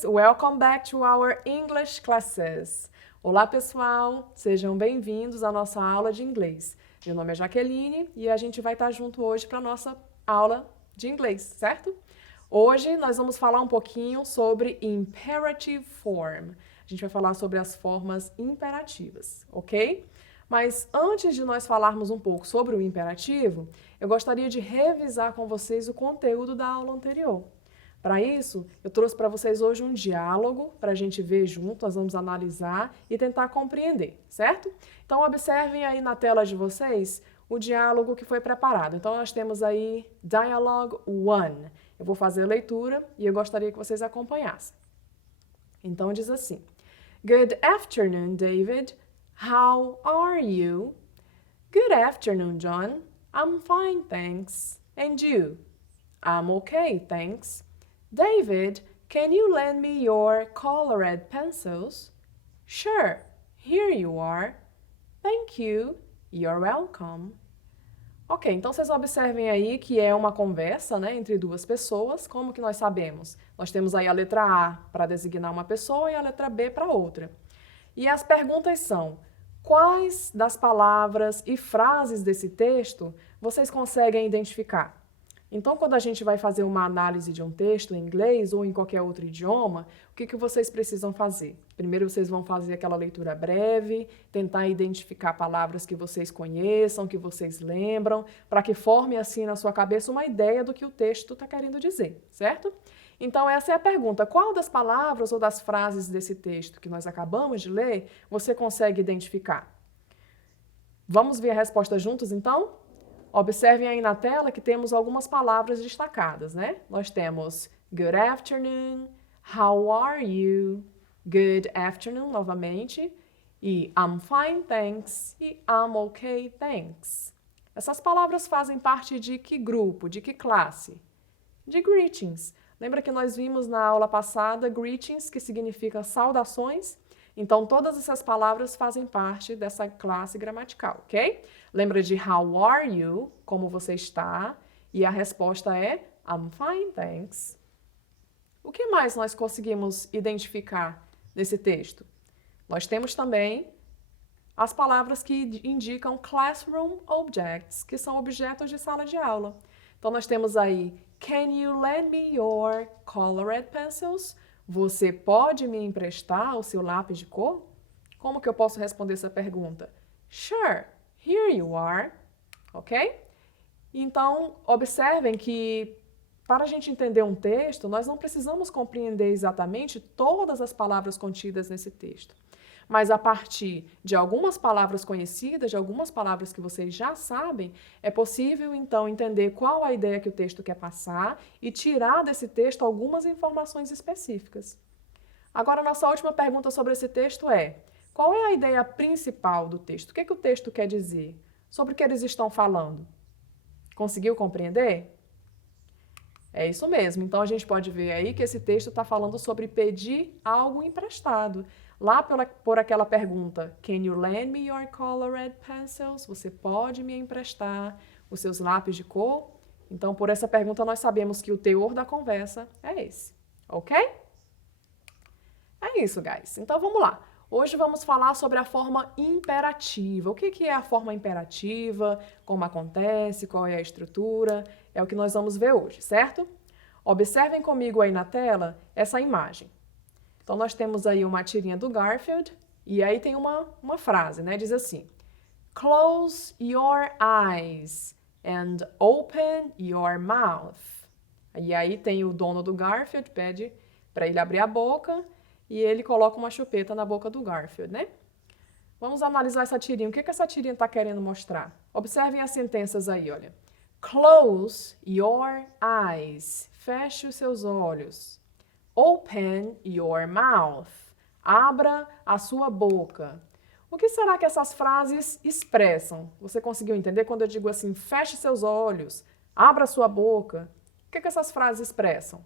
guys! Welcome back to our English classes. Olá, pessoal! Sejam bem-vindos à nossa aula de inglês. Meu nome é Jaqueline e a gente vai estar junto hoje para a nossa aula de inglês, certo? Hoje nós vamos falar um pouquinho sobre imperative form. A gente vai falar sobre as formas imperativas, ok? Mas antes de nós falarmos um pouco sobre o imperativo, eu gostaria de revisar com vocês o conteúdo da aula anterior. Para isso, eu trouxe para vocês hoje um diálogo para a gente ver junto, nós vamos analisar e tentar compreender, certo? Então, observem aí na tela de vocês o diálogo que foi preparado. Então, nós temos aí Dialogue 1. Eu vou fazer a leitura e eu gostaria que vocês acompanhassem. Então, diz assim: Good afternoon, David. How are you? Good afternoon, John. I'm fine, thanks. And you? I'm okay, thanks. David, can you lend me your colored pencils? Sure, here you are. Thank you. You're welcome. Ok, então vocês observem aí que é uma conversa, né, entre duas pessoas. Como que nós sabemos? Nós temos aí a letra A para designar uma pessoa e a letra B para outra. E as perguntas são: quais das palavras e frases desse texto vocês conseguem identificar? Então, quando a gente vai fazer uma análise de um texto em inglês ou em qualquer outro idioma, o que vocês precisam fazer? Primeiro, vocês vão fazer aquela leitura breve, tentar identificar palavras que vocês conheçam, que vocês lembram, para que forme assim na sua cabeça uma ideia do que o texto está querendo dizer, certo? Então, essa é a pergunta. Qual das palavras ou das frases desse texto que nós acabamos de ler você consegue identificar? Vamos ver a resposta juntos, então? Observem aí na tela que temos algumas palavras destacadas, né? Nós temos good afternoon, how are you, good afternoon novamente, e I'm fine, thanks, e I'm okay, thanks. Essas palavras fazem parte de que grupo, de que classe? De greetings. Lembra que nós vimos na aula passada greetings, que significa saudações? Então, todas essas palavras fazem parte dessa classe gramatical, ok? Lembra de how are you, como você está, e a resposta é I'm fine, thanks. O que mais nós conseguimos identificar nesse texto? Nós temos também as palavras que indicam classroom objects, que são objetos de sala de aula. Então, nós temos aí Can you lend me your colored pencils? Você pode me emprestar o seu lápis de cor? Como que eu posso responder essa pergunta? Sure, here you are. Ok? Então, observem que para a gente entender um texto, nós não precisamos compreender exatamente todas as palavras contidas nesse texto. Mas a partir de algumas palavras conhecidas, de algumas palavras que vocês já sabem, é possível então entender qual a ideia que o texto quer passar e tirar desse texto algumas informações específicas. Agora, nossa última pergunta sobre esse texto é: qual é a ideia principal do texto? O que o texto quer dizer? Sobre o que eles estão falando? Conseguiu compreender? É isso mesmo. Então, a gente pode ver aí que esse texto está falando sobre pedir algo emprestado. Lá por aquela pergunta, Can you lend me your colored pencils? Você pode me emprestar os seus lápis de cor? Então, por essa pergunta, nós sabemos que o teor da conversa é esse, ok? É isso, guys. Então, vamos lá. Hoje vamos falar sobre a forma imperativa. O que é a forma imperativa? Como acontece? Qual é a estrutura? É o que nós vamos ver hoje, certo? Observem comigo aí na tela essa imagem. Então, nós temos aí uma tirinha do Garfield e aí tem uma frase, né? Diz assim: Close your eyes and open your mouth. E aí tem o dono do Garfield, pede para ele abrir a boca e ele coloca uma chupeta na boca do Garfield, né? Vamos analisar essa tirinha. O que essa tirinha está querendo mostrar? Observem as sentenças aí, olha. Close your eyes. Feche os seus olhos. Open your mouth. Abra a sua boca. O que será que essas frases expressam? Você conseguiu entender quando eu digo assim, feche seus olhos, abra a sua boca? O que essas frases expressam?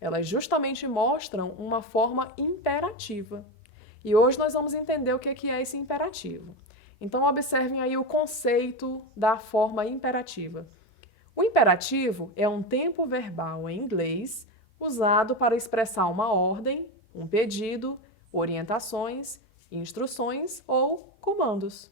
Elas justamente mostram uma forma imperativa. E hoje nós vamos entender o que é esse imperativo. Então, observem aí o conceito da forma imperativa. O imperativo é um tempo verbal em inglês usado para expressar uma ordem, um pedido, orientações, instruções ou comandos.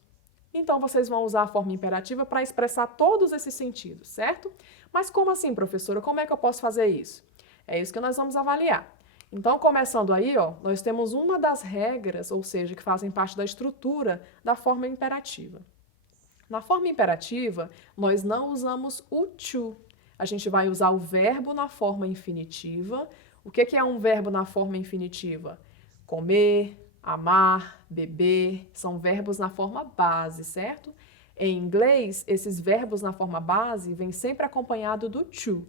Então, vocês vão usar a forma imperativa para expressar todos esses sentidos, certo? Mas como assim, professora? Como é que eu posso fazer isso? É isso que nós vamos avaliar. Então, começando aí, ó, nós temos uma das regras, ou seja, que fazem parte da estrutura da forma imperativa. Na forma imperativa, nós não usamos o to. A gente vai usar o verbo na forma infinitiva. O que é um verbo na forma infinitiva? Comer, amar, beber, são verbos na forma base, certo? Em inglês, esses verbos na forma base vêm sempre acompanhado do to.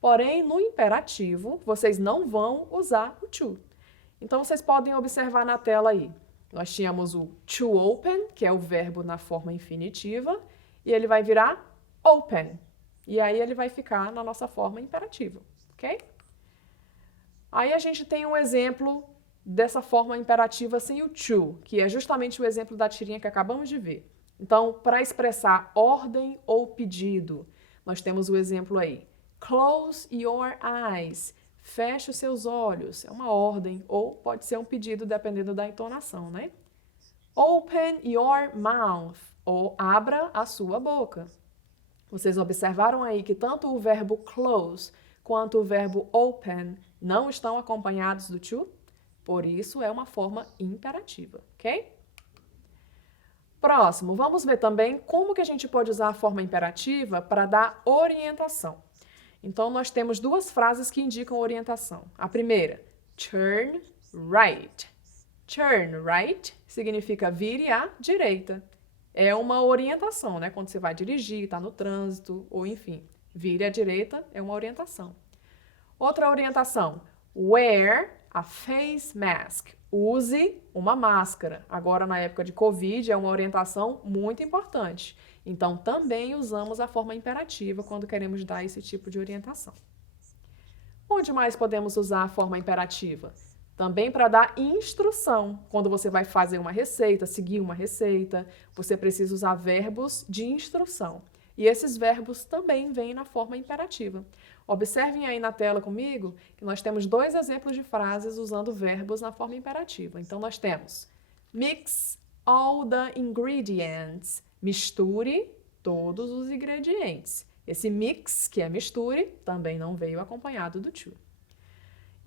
Porém, no imperativo, vocês não vão usar o to. Então, vocês podem observar na tela aí. Nós tínhamos o to open, que é o verbo na forma infinitiva, e ele vai virar open. E aí ele vai ficar na nossa forma imperativa, ok? Aí a gente tem um exemplo dessa forma imperativa sem o to, que é justamente o exemplo da tirinha que acabamos de ver. Então, para expressar ordem ou pedido, nós temos o exemplo aí. Close your eyes. Feche os seus olhos. É uma ordem ou pode ser um pedido dependendo da entonação, né? Open your mouth. Ou abra a sua boca. Vocês observaram aí que tanto o verbo close quanto o verbo open não estão acompanhados do to? Por isso é uma forma imperativa, ok? Próximo, vamos ver também como que a gente pode usar a forma imperativa para dar orientação. Então, nós temos duas frases que indicam orientação. A primeira, turn right. Turn right significa vire à direita. É uma orientação, né? Quando você vai dirigir, está no trânsito, ou enfim, vire à direita é uma orientação. Outra orientação, wear a face mask. Use uma máscara. Agora, na época de Covid, é uma orientação muito importante. Então, também usamos a forma imperativa quando queremos dar esse tipo de orientação. Onde mais podemos usar a forma imperativa? Também para dar instrução. Quando você vai fazer uma receita, seguir uma receita, você precisa usar verbos de instrução. E esses verbos também vêm na forma imperativa. Observem aí na tela comigo que nós temos dois exemplos de frases usando verbos na forma imperativa. Então, nós temos mix all the ingredients. Misture todos os ingredientes. Esse mix, que é misture, também não veio acompanhado do to.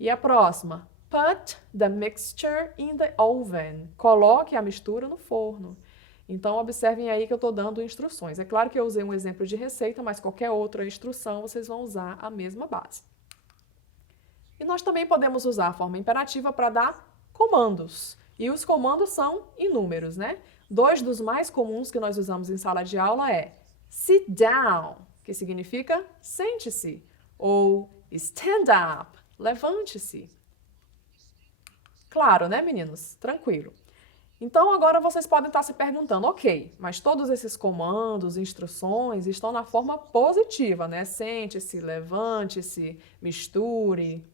E a próxima, put the mixture in the oven. Coloque a mistura no forno. Então, observem aí que eu estou dando instruções. É claro que eu usei um exemplo de receita, mas qualquer outra instrução vocês vão usar a mesma base. E nós também podemos usar a forma imperativa para dar comandos. E os comandos são inúmeros, né? Dois dos mais comuns que nós usamos em sala de aula é sit down, que significa sente-se, ou stand up, levante-se. Claro, né, meninos? Tranquilo. Então, agora vocês podem estar se perguntando, ok, mas todos esses comandos, instruções estão na forma positiva, né? Sente-se, levante-se, misture.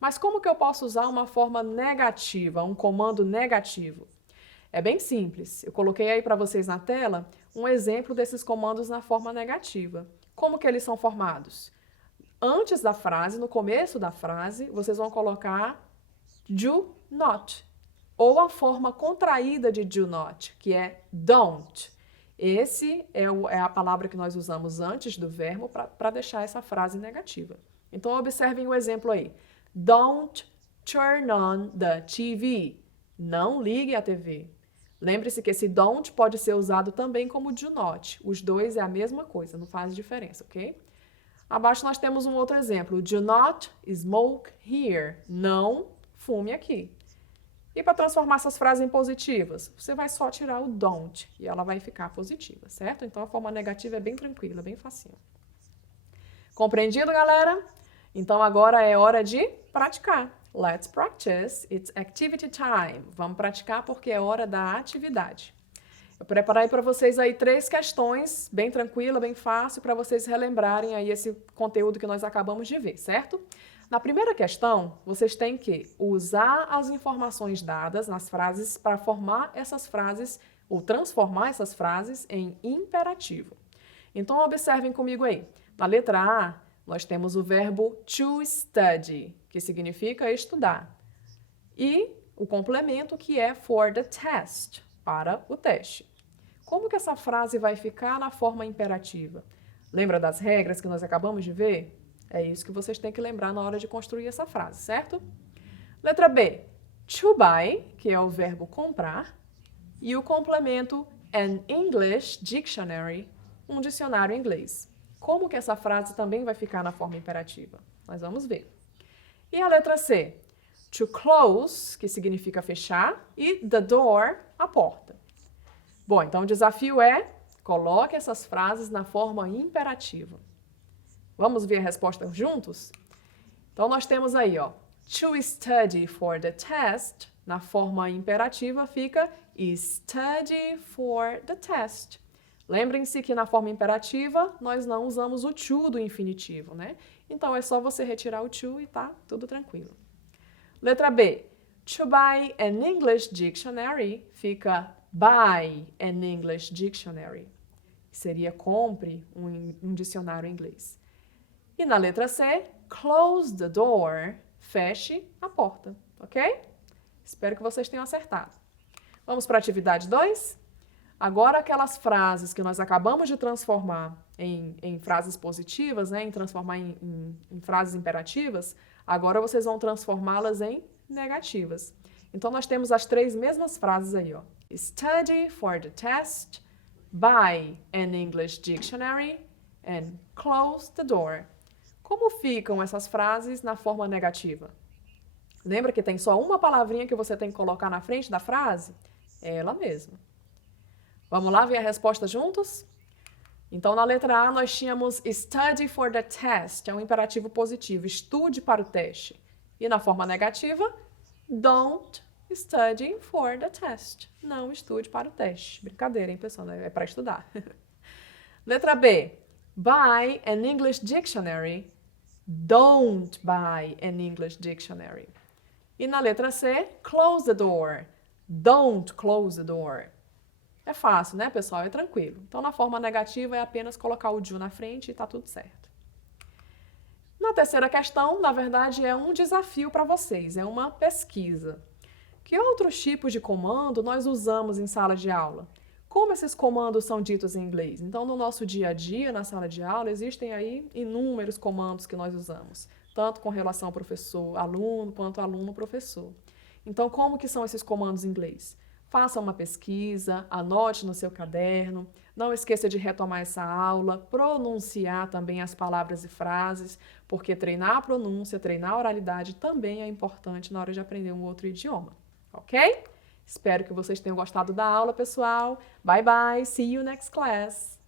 Mas como que eu posso usar uma forma negativa, um comando negativo? É bem simples. Eu coloquei aí para vocês na tela um exemplo desses comandos na forma negativa. Como que eles são formados? Antes da frase, no começo da frase, vocês vão colocar do not. Ou a forma contraída de do not, que é don't. Esse é a palavra que nós usamos antes do verbo para deixar essa frase negativa. Então, observem o exemplo aí. Don't turn on the TV. Não ligue a TV. Lembre-se que esse don't pode ser usado também como do not. Os dois é a mesma coisa, não faz diferença, ok? Abaixo nós temos um outro exemplo. Do not smoke here. Não fume aqui. E para transformar essas frases em positivas, você vai só tirar o don't e ela vai ficar positiva, certo? Então a forma negativa é bem tranquila, bem facinho. Compreendido, galera? Então agora é hora de praticar. Let's practice. It's activity time. Vamos praticar porque é hora da atividade. Eu preparei para vocês aí 3 questões, bem tranquila, bem fácil, para vocês relembrarem aí esse conteúdo que nós acabamos de ver, certo? Na primeira questão, vocês têm que usar as informações dadas nas frases para formar essas frases ou transformar essas frases em imperativo. Então, observem comigo aí. Na letra A, nós temos o verbo to study, que significa estudar. E o complemento que é for the test, para o teste. Como que essa frase vai ficar na forma imperativa? Lembra das regras que nós acabamos de ver? É isso que vocês têm que lembrar na hora de construir essa frase, certo? Letra B, to buy, que é o verbo comprar, e o complemento an English dictionary, um dicionário em inglês. Como que essa frase também vai ficar na forma imperativa? Nós vamos ver. E a letra C, to close, que significa fechar, e the door, a porta. Bom, então o desafio é, coloque essas frases na forma imperativa. Vamos ver a resposta juntos? Então nós temos aí, ó, to study for the test, na forma imperativa fica study for the test. Lembrem-se que na forma imperativa nós não usamos o to do infinitivo, né? Então é só você retirar o to e tá tudo tranquilo. Letra B, to buy an English dictionary fica buy an English dictionary. Seria compre um dicionário em inglês. E na letra C, close the door, feche a porta, ok? Espero que vocês tenham acertado. Vamos para a atividade 2? Agora aquelas frases que nós acabamos de transformar em frases positivas, né, transformar em frases imperativas, agora vocês vão transformá-las em negativas. Então nós temos as três mesmas frases aí, ó. Study for the test, buy an English dictionary and close the door. Como ficam essas frases na forma negativa? Lembra que tem só uma palavrinha que você tem que colocar na frente da frase? É ela mesma. Vamos lá ver a resposta juntos? Então, na letra A, nós tínhamos study for the test, é um imperativo positivo, estude para o teste. E na forma negativa, don't study for the test. Não estude para o teste. Brincadeira, hein, pessoal? É para estudar. Letra B, buy an English dictionary. Don't buy an English dictionary. E na letra C, close the door. Don't close the door. É fácil, né, pessoal? É tranquilo. Então, na forma negativa, é apenas colocar o do na frente e tá tudo certo. Na terceira questão, na verdade, é um desafio para vocês, é uma pesquisa. Que outros tipos de comando nós usamos em sala de aula? Como esses comandos são ditos em inglês? Então, no nosso dia a dia, na sala de aula, existem aí inúmeros comandos que nós usamos, tanto com relação ao professor-aluno, quanto aluno-professor. Então, como que são esses comandos em inglês? Faça uma pesquisa, anote no seu caderno, não esqueça de retomar essa aula, pronunciar também as palavras e frases, porque treinar a pronúncia, treinar a oralidade também é importante na hora de aprender um outro idioma, ok? Espero que vocês tenham gostado da aula, pessoal. Bye, bye. See you next class.